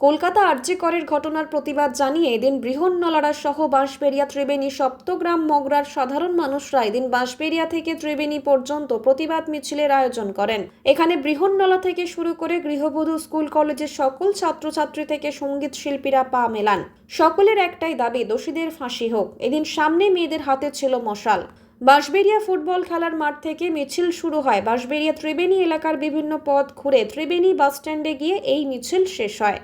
কলকাতা আরজি করের ঘটনার প্রতিবাদ জানিয়ে এদিন বৃহন্নলারা সহ বাঁশবেড়িয়া ত্রিবেণী সপ্তগ্রাম মগরার সাধারণ মানুষরা এদিন বাঁশবেড়িয়া থেকে ত্রিবেণী পর্যন্ত প্রতিবাদ মিছিলের আয়োজন করেন। এখানে বৃহন্নলা থেকে শুরু করে গৃহবধূ স্কুল কলেজের সকল ছাত্রছাত্রী থেকে সঙ্গীত শিল্পীরা পা মেলান। সকলের একটাই দাবি, দোষীদের ফাঁসি হোক। এদিন সামনে মেয়েদের হাতে ছিল মশাল। বাঁশবেড়িয়া ফুটবল খেলার মাঠ থেকে মিছিল শুরু হয়। বাঁশবেড়িয়া ত্রিবেণী এলাকার বিভিন্ন পথ ঘুরে ত্রিবেণী বাসস্ট্যান্ডে গিয়ে এই মিছিল শেষ হয়।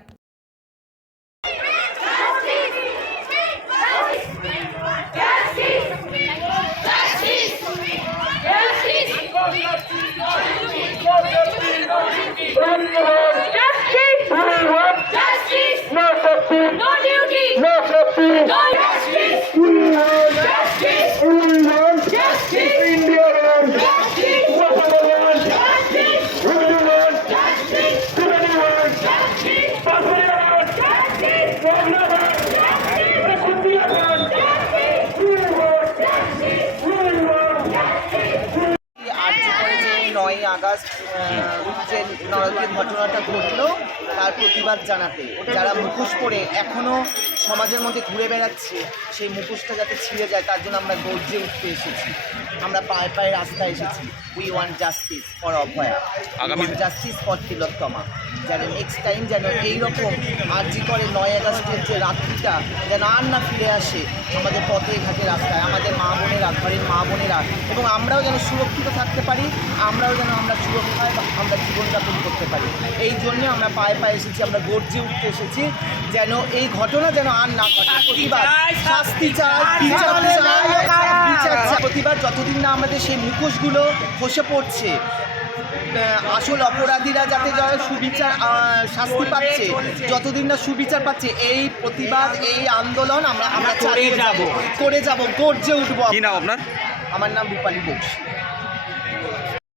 আগস্ট যে নরকের ঘটনাটা ঘটলো তার প্রতিবাদ জানাতে যারা মুখোশ পরে এখনও সমাজের মধ্যে ঘুরে বেড়াচ্ছে, সেই মুখোশটা যাতে ছিঁড়ে যায় তার জন্য আমরা গর্জে উঠতে এসেছি। আমরা পায়ে পায়ে রাস্তায় এসেছি। We want justice for Abhaya, justice for Tilottama. যেন নেক্সট টাইম যেন এইরকম আরজি করে 9 আগস্টের যে রাত্রিটা যেন আর না ফিরে আসে আমাদের পথে ঘাটে রাস্তায়, আমাদের মা বোনেরা, ঘরের মা বোনেরা, এবং আমরাও যেন সুরক্ষিত থাকতে পারি, আমরাও যেন আমরা সুরক্ষায় আমরা জীবনযাপন করতে পারি। এই জন্য আমরা পায়ে পায়ে এসেছি, আমরা গর্জে উঠতে এসেছি যেন এই ঘটনা যেন আর না ঘটে। প্রতিবাদ, শাস্তি চাই, বিচার চাই। প্রতিবাদ যতদিন না আমাদের সেই মুখোশগুলো খসে পড়ছে, আসল অপরাধীরা যাতে সুবিচার শাস্তি পাচ্ছে, যতদিন না সুবিচার পাচ্ছে, এই প্রতিবাদ, এই আন্দোলন আমরা চালিয়ে করে যাব, গর্জে উঠবো। কি নাম আপনার? আমার নাম রূপালী বক্সী।